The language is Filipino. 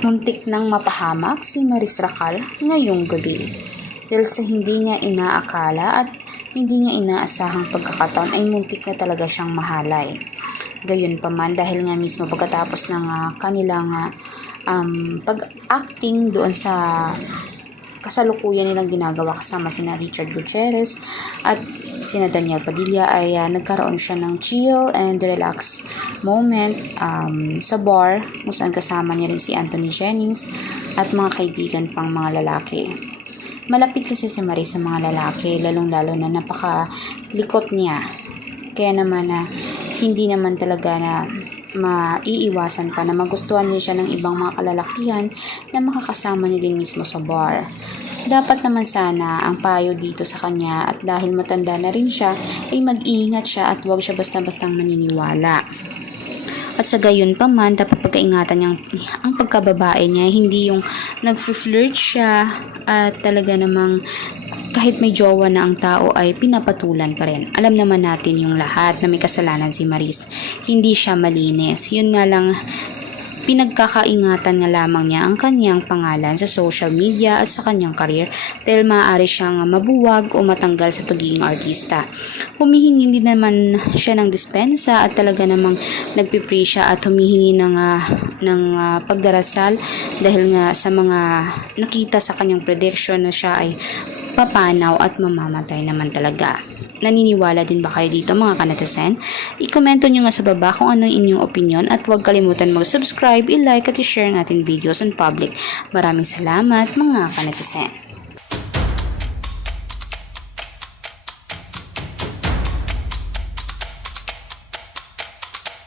Muntik nang mapahamak si Maris Racal ngayong gabi. Dahil sa hindi niya inaakala at hindi niya inaasahang pagkakataon ay muntik na talaga siyang mahalay. Gayunpaman dahil nga mismo pagkatapos ng kanilang pag-acting doon sa kasalukuyan nilang ginagawa kasama sina Richard Gutierrez at sina Daniel Padilla ay nagkaroon siya ng chill and relax moment sa bar kung saan kasama niya rin si Anthony Jennings at mga kaibigan pang mga lalaki. Malapit kasi si Maris sa mga lalaki, lalong-lalo na napakalikot niya. Kaya naman hindi naman talaga na maiiwasan pa na magustuhan niya siya ng ibang mga kalalakihan na makakasama niya din mismo sa bar. Dapat naman sana ang payo dito sa kanya at dahil matanda na rin siya ay mag-iingat siya at huwag siya basta-bastang maniniwala. At sa gayon pa man, dapat pagkaingatan niya ang pagkababae niya, hindi yung nag-flirt siya at talaga namang kahit may jowa na ang tao ay pinapatulan pa rin. Alam naman natin yung lahat na may kasalanan si Maris. Hindi siya malinis. Yun nga lang, pinagkakaingatan nga lamang niya ang kanyang pangalan sa social media at sa kanyang career dahil maaari siyang mabuwag o matanggal sa pagiging artista. Humihingi din naman siya ng dispensa at talaga namang nagpipray siya at humihingi ng pagdarasal dahil nga sa mga nakita sa kanyang prediction na siya ay papanaw at mamamatay naman talaga. Naniniwala din ba kayo dito mga kanetasen? I-komento nyo nga sa baba kung ano yung inyong opinion at huwag kalimutan mag-subscribe, i-like at i-share ang ating videos on public. Maraming salamat mga kanetasen.